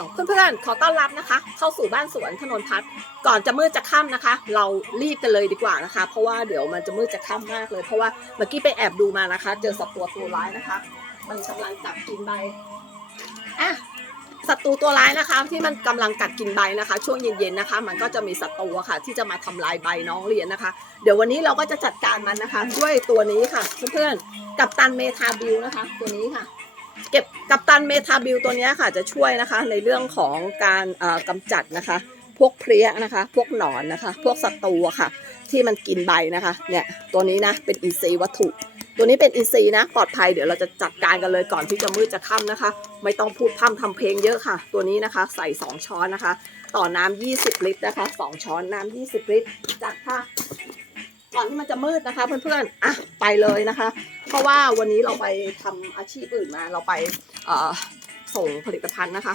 าเพื่อนๆ ขอต้อนรับนะคะ เข้าสู่บ้านสวนถนนพัฒน์ก่อนจะมืดจะค่ำนะคะ เรารีบกันเลยดีกว่านะคะ เพราะว่าเดี๋ยวมันจะมืดจะค่ำมากเลย เพราะว่าเมื่อกี้ไปแอบดูมานะคะ เจอสัตว์ตัวตัวร้ายนะคะ มันกำลังกัดกินใบอะศัตรูตัวร้ายนะคะ ที่มันกำลังกัดกินใบนะคะ ช่วงเย็นๆนะคะ มันก็จะมีศัตรูค่ะ ที่จะมาทำลายใบน้องเรียนนะคะ เดี๋ยววันนี้เราก็จะจัดการมันนะคะ ด้วยตัวนี้ค่ะเพื่อนๆกับตันเมทาบิลนะคะ ตัวนี้ค่ะ เก็บกับตันเมทาบิลตัวนี้ค่ะจะช่วยนะคะในเรื่องของการเอ่อกำจัดนะคะ พวกเพลี้ยนะคะ พวกหนอนนะคะ พวกศัตรูค่ะ ที่มันกินใบนะคะเนี่ยตัวนี้นะเป็นอินทรีย์วัตถุ ตัวนี้เป็นอินทรีย์นะปลอดภัยเดี๋ยวเราจะจัดการกันเลยก่อนที่จะมืดจะค่ำนะคะ ไม่ต้องพูดพร่ำทำเพลงเยอะค่ะ ตัวนี้นะคะใส่ 2 ช้อนนะคะ ต่อน้ำ20 ลิตรนะคะ 2 ช้อนน้ำ20 ลิตรจัดค่ะ อนที่มันจะมืดนะคะ เพื่อนๆ อะไปเลยนะคะ เพราะว่าวันนี้เราไปทำอาชีพอื่นมา เราไปส่งผลิตภัณฑ์นะคะ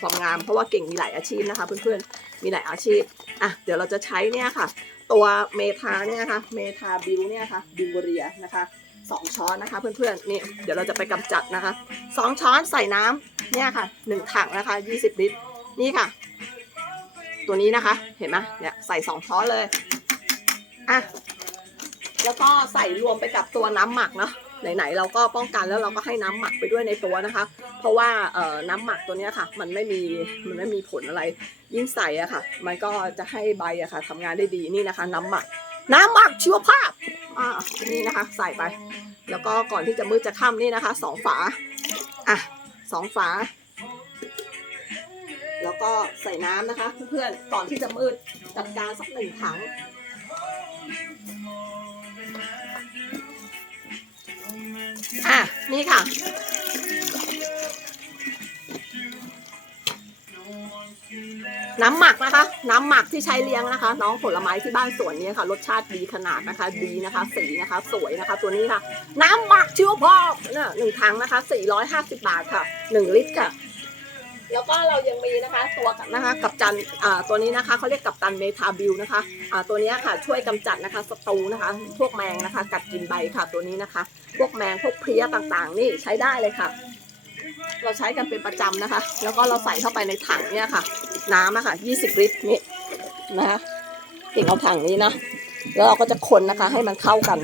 ความงามเพราะว่าเก่งมีหลายอาชีพนะคะ เพื่อนๆ มีหลายอาชีพ อะเดี๋ยวเราจะใช้เนี่ยค่ะ ตัวเมทาเนี่ยนะคะเมทาบิวเนี่ยค่ะบิวเรียนะคะสองช้อนนะคะ เพื่อนๆ นี่เดี๋ยวเราจะไปกำจัดนะคะสองช้อนใส่น้ำเนี่ยค่ะหนึ่งถังนะคะ20ลิตร นี่ค่ะ ตัวนี้นะคะเห็นไหมเนี่ยใส่สองช้อนเลย อะแล้วก็ใส่รวมไปกับตัวน้ำหมักเนาะไหนๆเราก็ป้องกันแล้วเราก็ให้น้ำหมักไปด้วยในตัวนะคะ เพราะว่าเอ่อน้ำหมักตัวนี้ค่ะ มันไม่มีมันไม่มีผลอะไร ยิ่งใส่อะค่ะ มันก็จะให้ใบอะค่ะทำงานได้ดีนี่นะคะ น้ำหมัก น้ำหมักชีวภาพอ่านี่นะคะ ใส่ไป แล้วก็ก่อนที่จะมืดจะค่ำนี่นะคะสองฝาอะสองฝา แล้วก็ใส่น้ำนะคะเพื่อนๆก่อนที่จะมืดจัดการสักหนึ่งถัง อะ นี่ค่ะ น้ำหมักนะคะ น้ำหมักที่ใช้เลี้ยงนะคะ น้องผลไม้ที่บ้านสวนนี้ค่ะ รสชาติดีขนาดนะคะ ดีนะคะ สีนะคะ สวยนะคะ ตัวนี้ค่ะ น้ำหมักชิวพอกเนี่ยหนึ่งถังนะคะ 450 บาทค่ะ 1 ลิตรค่ะ แล้วก็เรายังมีนะคะตัวกับนะคะกับจันอ่าตัวนี้นะคะเขาเรียกกับตันเมทาบิลนะคะอ่าตัวนี้ค่ะช่วยกำจัดนะคะศัตรูนะคะ พวกแมงนะคะ กัดกินใบค่ะตัวนี้นะคะ พวกแมงพวกเพลี้ยต่างๆ นี่ใช้ได้เลยค่ะ เราใช้กันเป็นประจำนะคะ แล้วก็เราใส่เข้าไปในถังเนี่ยค่ะ น้ำอะค่ะ 20 ลิตรนี่นะคะเก่งเอาถังนี้นะแล้วเราก็จะคนนะคะให้มันเข้ากัน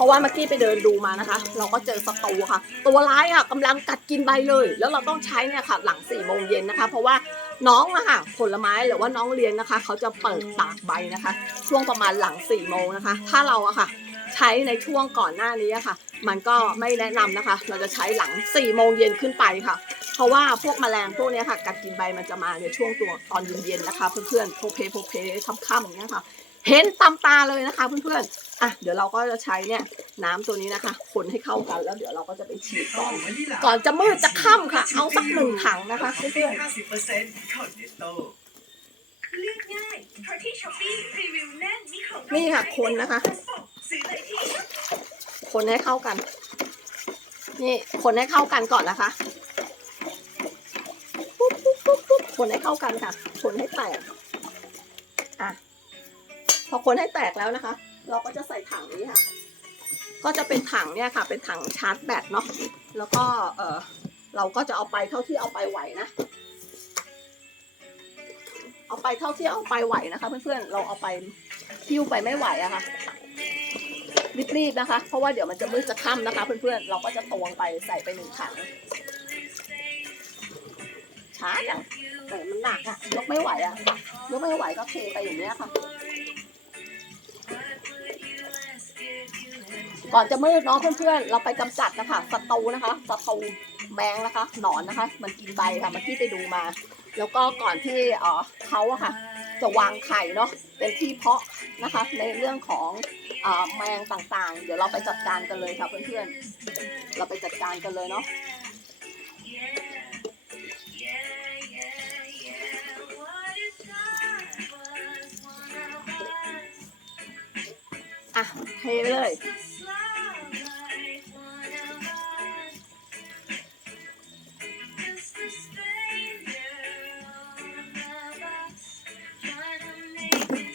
ราะว่าเมื่อกี้ไปเดินดูมานะคะ เราก็เจอศัตรูค่ะ ตัวร้ายอะกำลังกัดกินใบเลย แล้วเราต้องใช้เนี่ยค่ะหลัง4ี่โมงเย็นนะคะ เพราะว่าน้องอะค่ะผลไม้หรือว่าน้องเรียนนะคะ เขาจะเปิดตากใบนะคะ ช่วงประมาณหลัง4ี่โมงนะคะ ถ้าเราอะค่ะ ใช้ในช่วงก่อนหน้านี้อะค่ะ มันก็ไม่แนะนำนะคะ เราจะใช้หลัง4ี่โมงเย็นขึ้นไปค่ะ เพราะว่าพวกแมลงพวกเนี้ยค่ะกัดกินใบมันจะมาในช่วงตัวตอนเย็นๆนะคะ เพื่อนๆโพเพโพเพค่ำๆอย่างเงี้ยค่ะ เห็นตำตาเลยนะคะเพื่อนๆ อะเดี๋ยวเราก็จะใช้เนี่ยน้ำตัวนี้นะคะ คนให้เข้ากันแล้วเดี๋ยวเราก็จะไปฉีดก่อนก่อนจะมืดจะค่ำค่ะ เอาสักหนึ่งถังนะคะเพื่อนห้าสิบเปอร์เซ็นต์ข้าวเนตโตเลือกง่ายเพราะที่ช้อปปี้รีวิวแน่นมีของๆนี่ค่ะคนนะคะซื้อเลยที่คนให้เข้ากัน นี่คนให้เข้ากันก่อนนะคะปุ๊บปุ๊บปุ๊บปุ๊บคนให้เข้ากันค่ะ คนให้แตกอะ พอคนให้แตกแล้วนะคะ เราก็จะใส่ถังนี้ค่ะ ก็จะเป็นถังเนี่ยค่ะ เป็นถังชาร์จแบตเนาะแล้วก็เออเราก็จะเอาไปเท่าที่เอาไปไหวนะ เอาไปเท่าที่เอาไปไหวนะคะ เพื่อนๆเราเอาไปหิ้วไปไม่ไหวอะค่ะรีบๆนะคะ เพราะว่าเดี๋ยวมันจะมืดจะค่ำนะคะ เพื่อนๆเราก็จะตวงไปใส่ไปหนึ่งถังช้าอย่างแต่มันหนักอะยกไม่ไหวอะยกไม่ไหวก็เทไปอย่างเนี้ยค่ะ ก่อนจะมืดเนาะเพื่อนๆ เราไปกำจัดนะคะศัตรูนะคะศัตรูแมงนะคะหนอนนะคะ มันกินใบค่ะมื่อกี้ไปดูมา แล้วก็ก่อนที่เออเขาอะค่ะ จะวางไข่เนาะเป็นที่เพาะนะคะ ในเรื่องของอแมงต่างๆ เดี๋ยวเราไปจัดการกันเลยค่ะเพื่อนๆ เราไปจัดการกันเลยเนาะอะเทไปเลย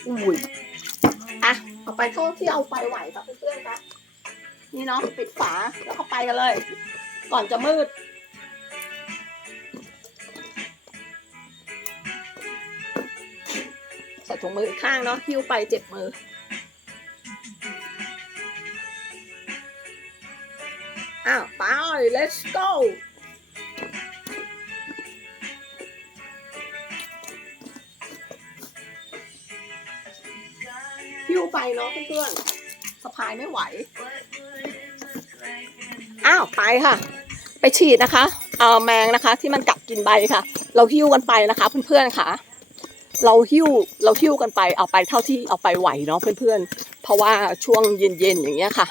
อุ้ยอะเอาไปเท่าที่เอาไปไหวครับเพื่อนๆคะนี่เนาะปิดฝาแล้วเข้าไปกันเลย ก่อนจะมืดใส่ถุงมืออีกข้างเนาะหิ้วไปเจ็บมืออ้าวไป let's go หิ้วไปเนาะเพื่อนๆสะพายไม่ไหว อ้าวไปค่ะ ไปฉีดนะคะ เอาแมงนะคะ ที่มันกัดกินใบค่ะ เราหิ้วกันไปนะคะเพื่อนๆค่ะ เราหิ้วเราหิ้วกันไปเอาไปเท่าที่เอาไปไหวเนาะเพื่อนๆ เพราะว่าช่วงเย็นๆอย่างเงี้ยค่ะ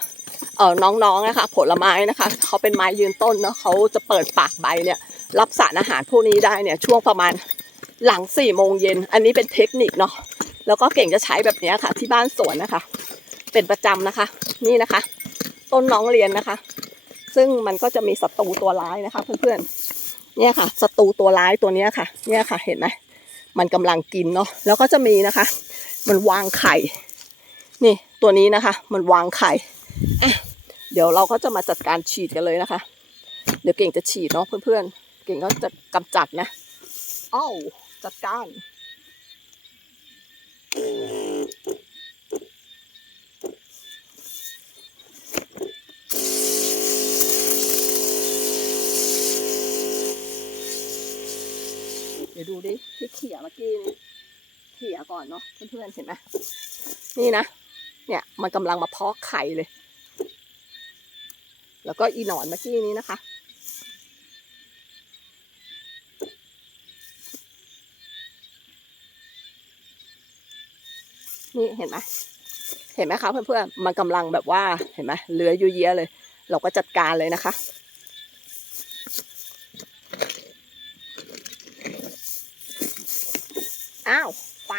เออน้องๆนะคะ ผลไม้นะคะเขาเป็นไม้ยืนต้นเนาะเขาจะเปิดปากใบเนี่ย รับสารอาหารพวกนี้ได้เนี่ยช่วงประมาณหลังสี่โมงเย็นอันนี้เป็นเทคนิคเนาะ แล้วก็เก่งจะใช้แบบนี้ค่ะ ที่บ้านสวนนะคะ เป็นประจำนะคะ นี่นะคะ ต้นน้องเรียนนะคะ ซึ่งมันก็จะมีศัตรูตัวร้ายนะคะ เพื่อนๆเนี่ยค่ะศัตรูตัวร้ายตัวนี้ค่ะ เนี่ยค่ะ เห็นไหมมันกำลังกินเนาะแล้วก็จะมีนะคะ มันวางไข่ นี่ตัวนี้นะคะ มันวางไข่อะเดี๋ยวเราก็จะมาจัดการฉีดกันเลยนะคะ เดี๋ยวเก่งจะฉีดเนาะเพื่อนๆเก่งก็จะกำจัดนะอ้าวจัดการ เดี๋ยวดูดิที่เขี่ยเมื่อกี้นี่เขี่ยก่อนเนาะเพื่อนๆเห็นไหมนี่นะ เนี่ยมันกำลังมาเพาะไข่เลย แล้วก็อีหนอนเมื่อกี้นี้นะคะ นี่เห็นไหมเห็นไหมคะเพื่อนๆมันกำลังแบบว่าเห็นไหมเหลืออยเยอะเลย เราก็จัดการเลยนะคะ อ้าว ไป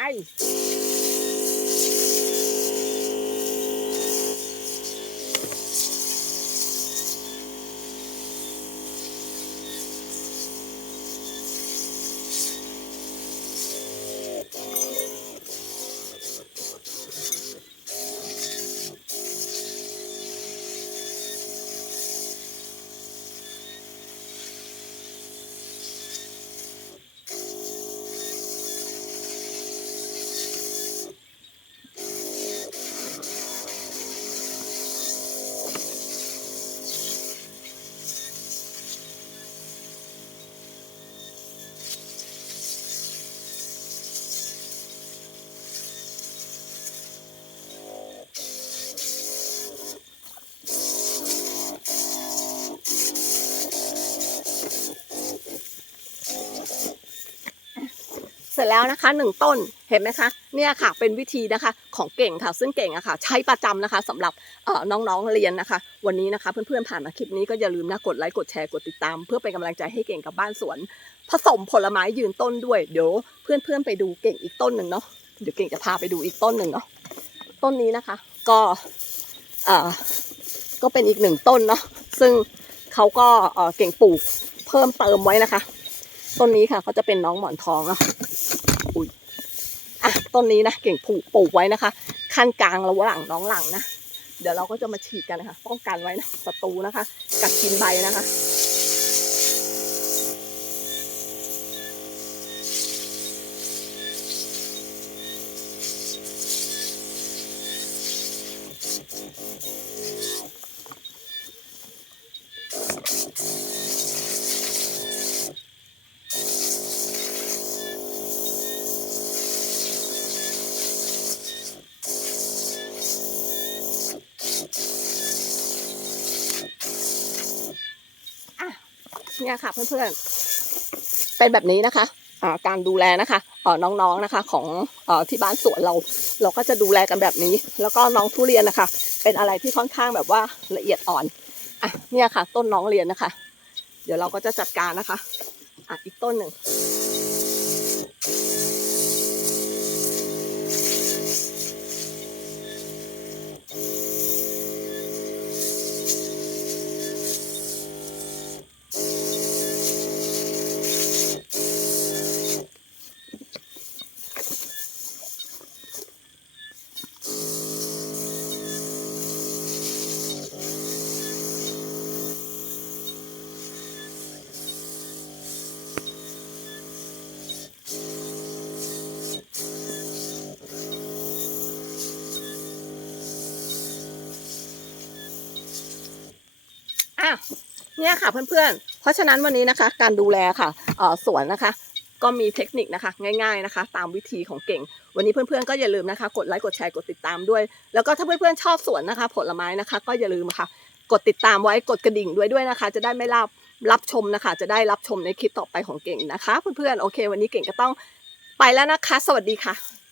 เสร็จแล้วนะคะหนึ่งต้นเห็นไหมคะเนี่ยค่ะเป็นวิธีนะคะของเก่งค่ะ ซึ่งเก่งอะค่ะ ใช้ประจำนะคะสำหรับน้องๆเรียนนะคะ วันนี้นะคะเพื่อนๆผ่านมาคลิปนี้ก็อย่าลืมนะกดไลค์กดแชร์กดติดตาม เพื่อเป็นกำลังใจให้เก่งกับบ้านสวน ผสมผลไม้ยืนต้นด้วยเดี๋ยวเพื่อนๆไปดูเก่งอีกต้นหนึ่งเนาะเดี๋ยวเก่งจะพาไปดูอีกต้นหนึ่งเนาะต้นนี้นะคะ ก็เออก็เป็นอีกหนึ่งต้นเนาะซึ่งเขาก็เออเก่งปลูกเพิ่มเติมไว้นะคะ ต้นนี้ค่ะเขาจะเป็นน้องหมอนทองเนาะอุ้ยอะต้นนี้นะเก่งปลูกปลูกไว้นะคะ ขั้นกลางระหว่างน้องหลังนะเดี๋ยวเราก็จะมาฉีดกันนะคะ ป้องกันไว้นะศัตรูนะคะ กัดกินใบนะคะ เนี่ยค่ะเพื่อนๆ เป็นแบบนี้นะคะการดูแลนะคะน้องๆนะคะ ของอที่บ้านสวนเรา เราก็จะดูแลกันแบบนี้ แล้วก็น้องทุเรียนนะคะ เป็นอะไรที่ค่อนข้างแบบว่าละเอียดอ่อนอะเนี่ยค่ะ ต้นน้องเรียนนะคะ เดี๋ยวเราก็จะจัดการนะคะอะอีกต้นหนึ่ง เนี่ยค่ะเพื่อนๆ เพราะฉะนั้นวันนี้นะคะ การดูแลค่ะสวนนะคะ ก็มีเทคนิคนะคะ ง่ายๆนะคะ ตามวิธีของเก่ง วันนี้เพื่อนๆก็อย่าลืมนะคะ กดไลค์กดแชร์กดติดตามด้วย แล้วก็ถ้าเพื่อนๆชอบสวนนะคะ ผลไม้นะคะ ก็อย่าลืมค่ะ กดติดตามไว้กดกระดิ่งด้วยด้วยนะคะ จะได้ไม่รับรับชมนะคะ จะได้รับชมในคลิปต่อไปของเก่งนะคะ เพื่อนๆโอเค วันนี้เก่งก็ต้องไปแล้วนะคะ สวัสดีค่ะ